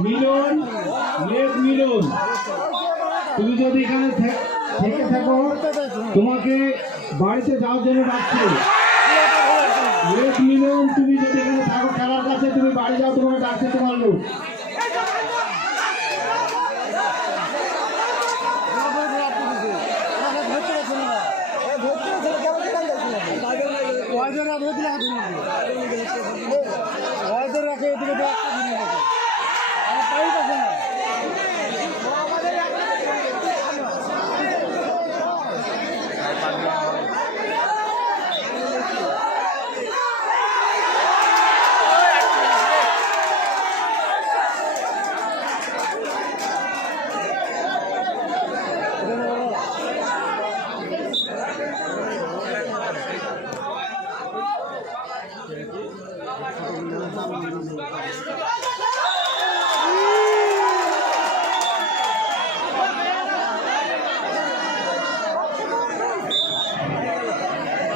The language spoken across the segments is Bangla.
মিলন মিলন, তুমি যদি এখানে থেকে থাকো তোমাকে বাড়িতে যাওয়ার জন্য ডাকছে। মিলন, তুমি যদি এখানে থাকো খেলার কাছে, তুমি বাড়ি যাও, তোমাকে ডাকছে তোমার লোক।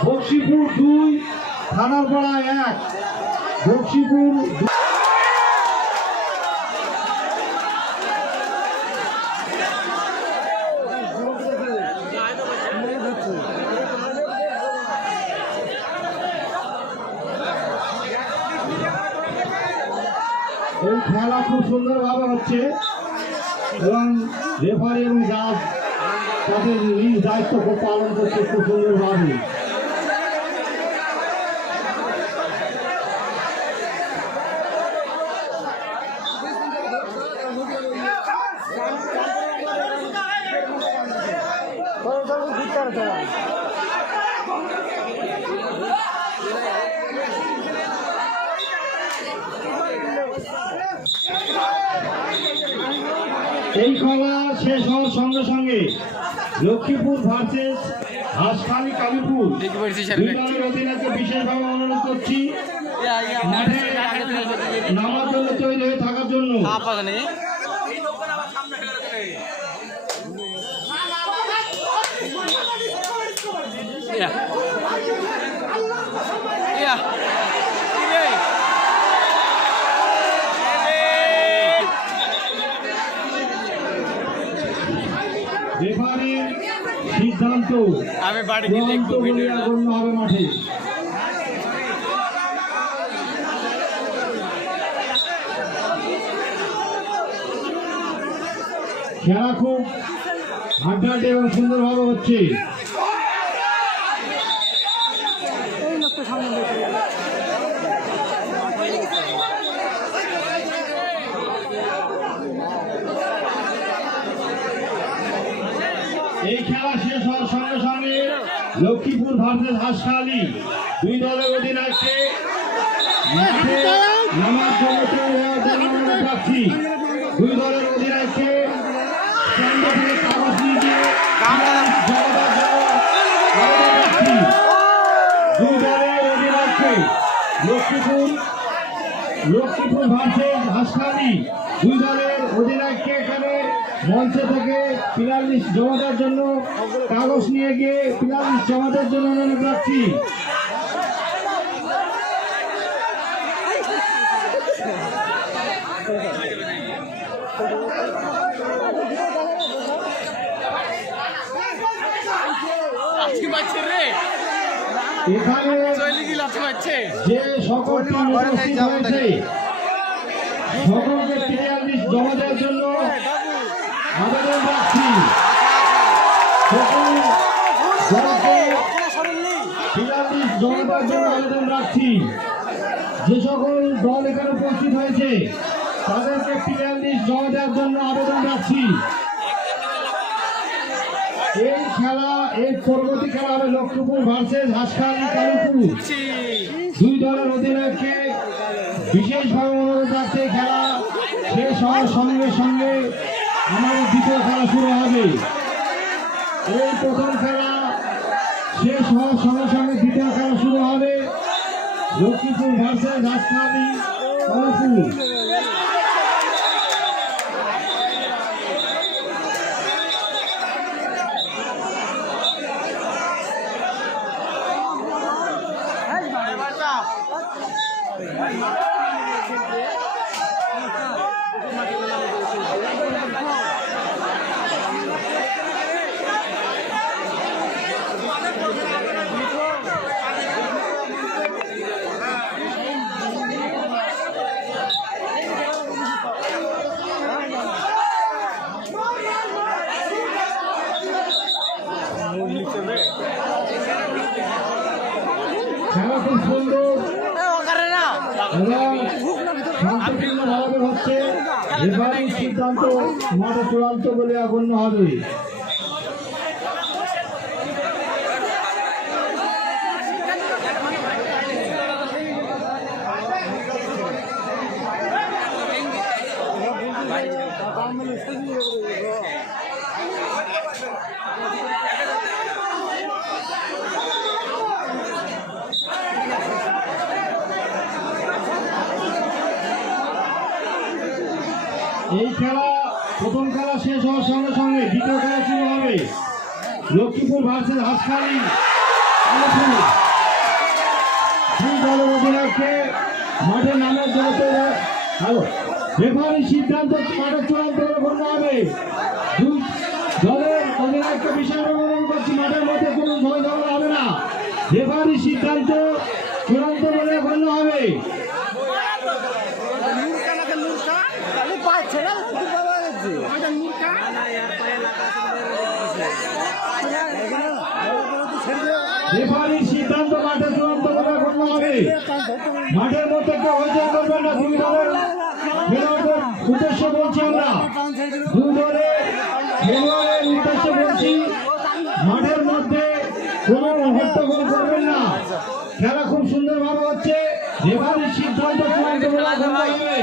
বক্সিপুর 2, থানারপাড়া 1। বক্সিপুর এই খেলা খুব সুন্দরভাবে হচ্ছে এবং রেফারি এবং জাজ তাদের নিজ দায়িত্ব খুব পালন করছে খুব সুন্দরভাবে। এই খেলা শেষ হওয়ার সঙ্গে সঙ্গে লক্ষ্মীপুর ভার্সেস হাঁসখালি কালীপুর অধিনায়ককে বিশেষভাবে অনুরোধ করছি নামার জন্য তৈরি হয়ে থাকার জন্য। রেফারির সিদ্ধান্ত আমি বাড়ি গিয়ে দেখব ভিডিওটা হবে মাঠে। খেলা খুব হাড্ডাহাড্ডি এবং সুন্দরভাবে হচ্ছে। এই খেলা শেষ হওয়ার সঙ্গে সঙ্গে লক্ষ্মীপুর ভার্সেস হাঁসখালি 2 দলের অধিনায়ককে নামার জন্য তৈরি হওয়ার জন্য অনুরোধ রাখছি। 2 দলের অধিনায়ককে কেন্দ্র থেকে কাগজ নিয়ে গিয়ে জমাদার জন্য অনুরোধ রাখছি। 2 দলের অধিনায়ককে লক্ষ্মীপুর ভার্সেস হাঁসখালি 2 দলের অধিনায়ককে এখানে মঞ্চ থেকে প্লেয়ার লিস্ট জমা দেওয়ার জন্য কাগজ নিয়ে গিয়ে প্লেয়ার লিস্ট জমা দেওয়ার জন্য অনুরোধ রাখছি। এখানে যে সকল টিম উপস্থিত হয়েছে সকলকে প্লেয়ার লিস্ট জমা দেওয়ার জন্য আবেদন রাখছি। সকল দলকে প্লেয়ার লিস্ট জমা দেওয়ার জন্য আবেদন রাখছি। যে সকল দল এখানে উপস্থিত হয়েছে তাদেরকে প্লেয়ার লিস্ট জমা দেওয়ার জন্য আবেদন রাখছি। এই খেলা এই পরবর্তী খেলা হবে লক্ষ্মীপুর ভার্সেস হাঁসখালি কালীপুর। 2 দলের অধিনায়ককে বিশেষভাবে অনুরোধ রাখতে খেলা শেষ হওয়ার সঙ্গে সঙ্গে আমাদের দ্বিতীয় খেলা শুরু হবে। এই প্রথম খেলা শেষ হওয়ার সঙ্গে সঙ্গে দ্বিতীয় খেলা শুরু হবে লক্ষ্মীপুর ভার্সেস হাঁসখালি কালীপুর। খেলা খুব সুন্দর এবং শান্তিপূর্ণভাবে হচ্ছে। রেফারির সিদ্ধান্ত মাঠে চূড়ান্ত বলে গণ্য হবে। এই খেলা প্রথম খেলা শেষ হওয়ার সঙ্গে সঙ্গে দ্বিতীয় খেলা শুরু হবে। লক্ষ্মীপুর ভার্সেস হাঁসখালি কালীপুর। দুই দলের অধিনায়ককে মাঠের নামের জন্য রেফারির সিদ্ধান্ত মাঠের চূড়ান্ত বলে গণ্য হবে। দুই দলের অধিনায়ককে বিশেষভাবে অনুরোধ করছি, মাঠের মধ্যে কোনো ঝয় ঝগড়া হবে না। রেফারির সিদ্ধান্ত চূড়ান্ত বলে গণ্য হবে। রেফারির সিদ্ধান্ত মাঠে চূড়ান্ত বলে গণ্য হবে। মাঠের মধ্যে কেউ হইচই করবেন না। দুই দলের খেলোয়াড়দের উদ্দেশ্যে বলছি, আমরা দুই দলের খেলোয়াড়ের উদ্দেশ্যে বলছি, মাঠের মধ্যে কোনো হট্টগোল করবেন না। খেলা খুব সুন্দরভাবে হচ্ছে। রেফারির সিদ্ধান্ত চূড়ান্ত বলে গণ্য হবে।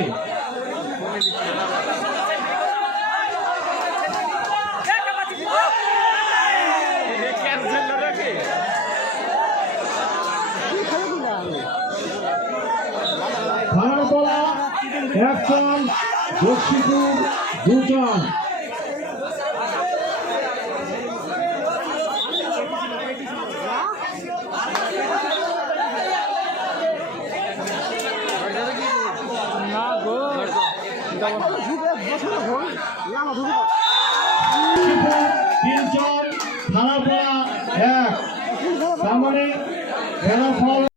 খানারতলা 1 জন, লক্ষ্মীপুর 2 জন। লক্ষ্মীপুর 3 জন, খানারতলা 1। তার মানে খেলার ফল